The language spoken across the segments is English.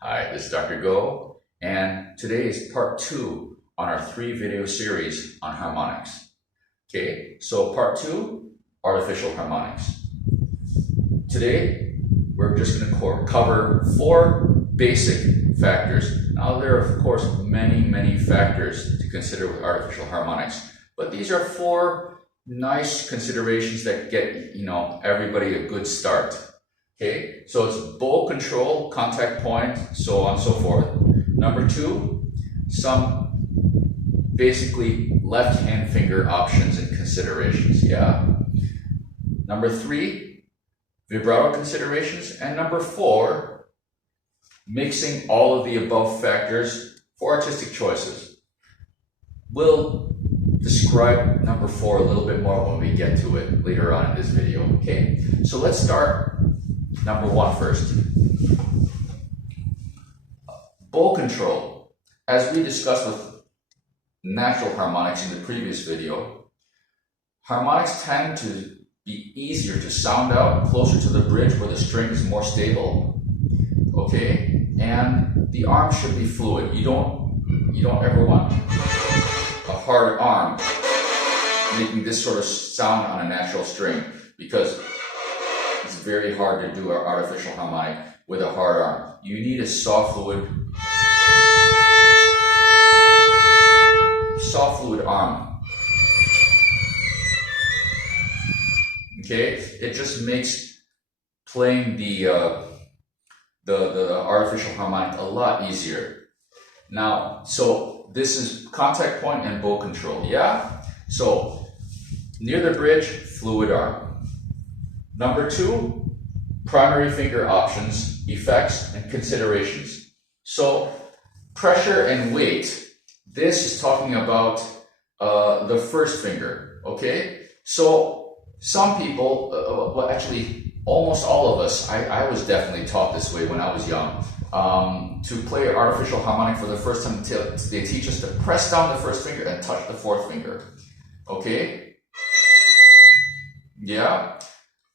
Hi, this is Dr. Go, and today is part 2 on our 3-video series on harmonics. Okay, so part 2, artificial harmonics. Today, we're just going to cover 4 basic factors. Now, there are, of course, many factors to consider with artificial harmonics, but these are 4 nice considerations that get, everybody a good start. Okay, so it's bow control, contact point, so on and so forth. Number 2, some basically left hand finger options and considerations, yeah. Number 3, vibrato considerations. And number 4, mixing all of the above factors for artistic choices. We'll describe number 4 a little bit more when we get to it later on in this video, okay? So let's start number 1 first. Bow control. As we discussed with natural harmonics in the previous video, harmonics tend to be easier to sound out closer to the bridge where the string is more stable. Okay? And the arm should be fluid. You don't ever want a hard arm making this sort of sound on a natural string, because it's very hard to do an artificial harmonic with a hard arm. You need a soft fluid arm. Okay, it just makes playing the artificial harmonic a lot easier. Now, so this is contact point and bow control, yeah? So near the bridge, fluid arm. Number 2, primary finger options, effects, and considerations. So pressure and weight. This is talking about the first finger, okay? So some people, well actually almost all of us, I was definitely taught this way when I was young. To play artificial harmonic for the first time, they teach us to press down the first finger and touch the 4th finger, okay? Yeah?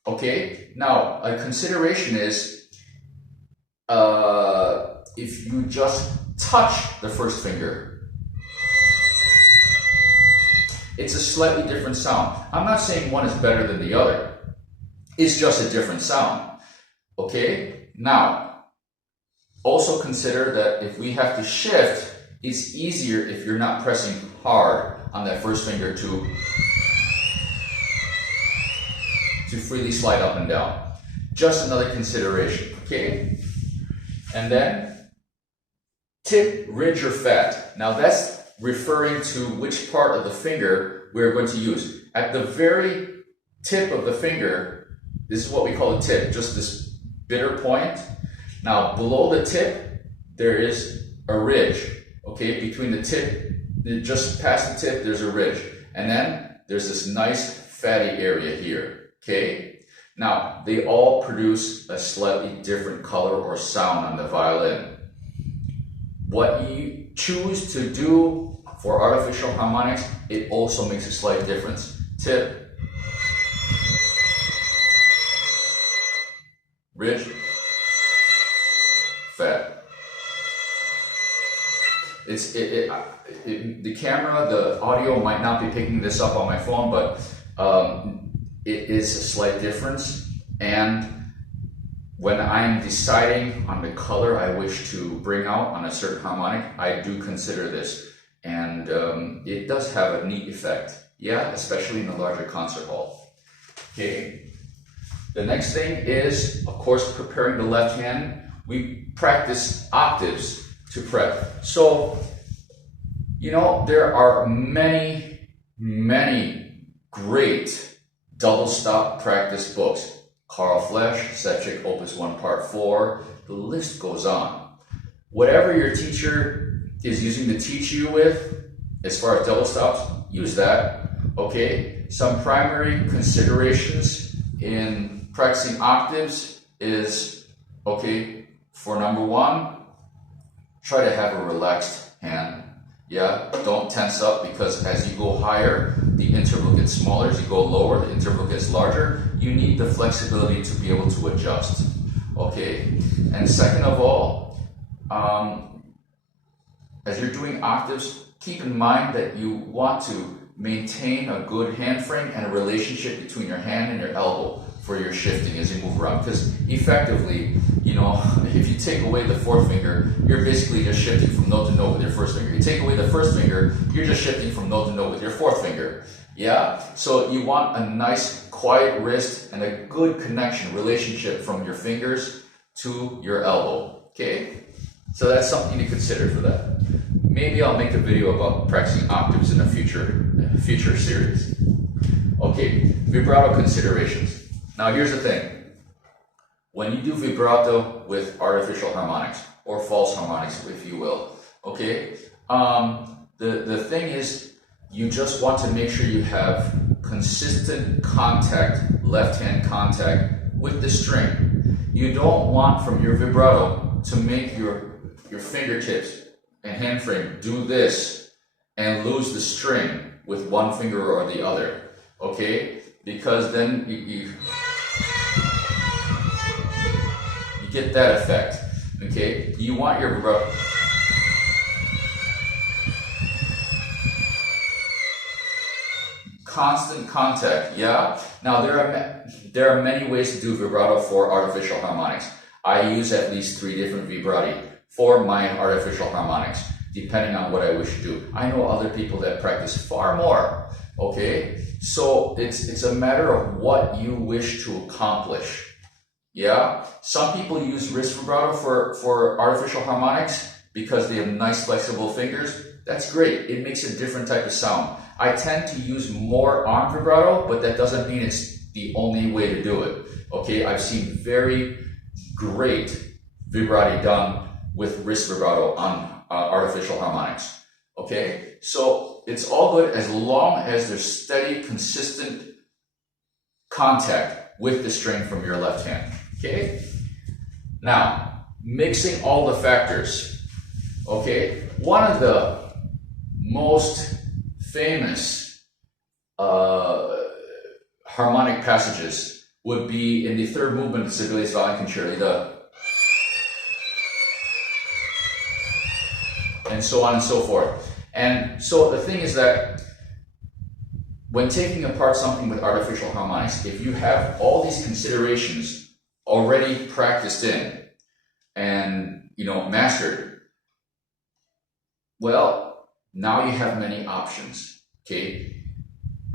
Okay, now a consideration is if you just touch the first finger, it's a slightly different sound. I'm not saying one is better than the other. It's just a different sound. Okay, now also consider that if we have to shift, it's easier if you're not pressing hard on that first finger to freely slide up and down. Just another consideration, okay? And then tip, ridge, or fat. Now that's referring to which part of the finger we're going to use. At the very tip of the finger, this is what we call a tip, just this bitter point. Now below the tip, there is a ridge, okay? Between the tip, just past the tip, there's a ridge. And then there's this nice fatty area here. Okay, now they all produce a slightly different color or sound on the violin. What you choose to do for artificial harmonics, it also makes a slight difference. Tip, ridge, fat. The camera, the audio might not be picking this up on my phone, but it is a slight difference, and when I'm deciding on the color I wish to bring out on a certain harmonic, I do consider this, and it does have a neat effect, yeah, especially in a larger concert hall. Okay, the next thing is, of course, preparing the left hand. We practice octaves to prep. So, there are many great double stop practice books. Carl Flesch, Setchik Opus 1 Part 4, the list goes on. Whatever your teacher is using to teach you with, as far as double stops, use that, okay? Some primary considerations in practicing octaves is, okay, for number 1, try to have a relaxed hand. Yeah, don't tense up, because as you go higher, the interval gets smaller. As you go lower, the interval gets larger. You need the flexibility to be able to adjust. okay? And second of all, as you're doing octaves, keep in mind that you want to maintain a good hand frame and a relationship between your hand and your elbow for your shifting as you move around. Because effectively, you know, if you take away the fourth finger, you're basically just shifting from note to note with your first finger. You take away the first finger, you're just shifting from note to note with your fourth finger. Yeah? So you want a nice quiet wrist and a good connection, relationship from your fingers to your elbow. Okay? So that's something to consider for that. Maybe I'll make a video about practicing octaves in a future series. Okay, vibrato considerations. Now here's the thing. When you do vibrato with artificial harmonics, or false harmonics, if you will, okay, the thing is, you just want to make sure you have consistent contact, left-hand contact with the string. You don't want from your vibrato to make your fingertips and hand frame do this and lose the string with one finger or the other, okay? Because then you get that effect, okay? You want your vibrato constant contact, yeah? Now there are many ways to do vibrato for artificial harmonics. I use at least 3 different vibrati for my artificial harmonics, depending on what I wish to do. I know other people that practice far more, okay? So it's a matter of what you wish to accomplish, yeah? Some people use wrist vibrato for artificial harmonics because they have nice flexible fingers. That's great, it makes a different type of sound. I tend to use more arm vibrato, but that doesn't mean it's the only way to do it, okay? I've seen very great vibrati done with wrist vibrato on artificial harmonics, okay? So it's all good as long as there's steady, consistent contact with the string from your left hand, okay? Now, mixing all the factors, okay? One of the most famous harmonic passages would be in the third movement of Sibelius Violin Concerto, and so on and so forth. And so the thing is that when taking apart something with artificial harmonics, if you have all these considerations already practiced in and, you know, mastered, well, now you have many options, okay?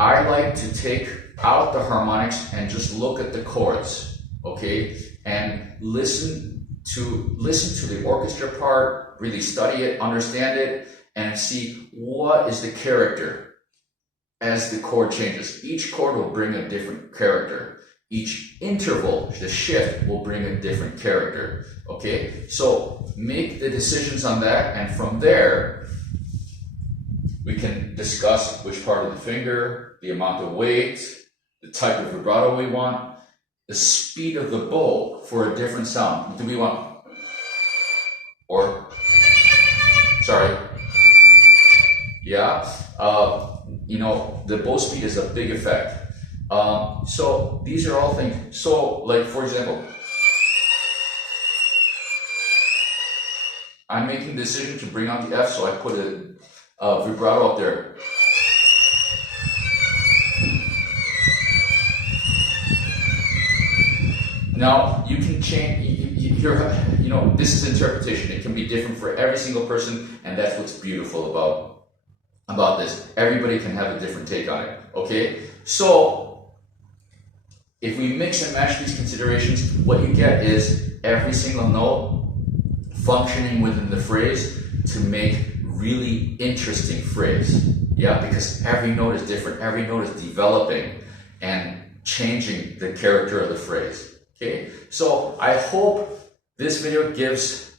I like to take out the harmonics and just look at the chords, okay? And listen to the orchestra part, really study it, understand it, and see what is the character as the chord changes. Each chord will bring a different character. Each interval, the shift, will bring a different character, okay? So make the decisions on that, and from there, we can discuss which part of the finger, the amount of weight, the type of vibrato we want, the speed of the bow for a different sound. Do we want, or, sorry, yeah, you know, the bow speed is a big effect. So these are all things. So, like, for example, I'm making the decision to bring out the F, so I put a vibrato up there. Now, you can change, you know, this is interpretation. It can be different for every single person, and that's what's beautiful about this. Everybody can have a different take on it, okay? So, if we mix and match these considerations, what you get is every single note functioning within the phrase to make really interesting phrase, yeah? Because every note is different, every note is developing and changing the character of the phrase. Okay, so I hope this video gives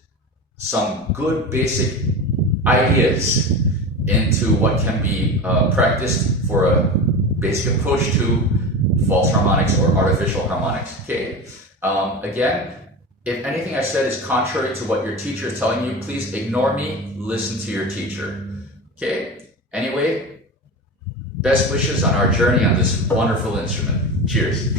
some good basic ideas into what can be practiced for a basic approach to false harmonics or artificial harmonics. Okay, again, if anything I said is contrary to what your teacher is telling you, please ignore me, listen to your teacher. Okay, anyway, best wishes on our journey on this wonderful instrument. Cheers.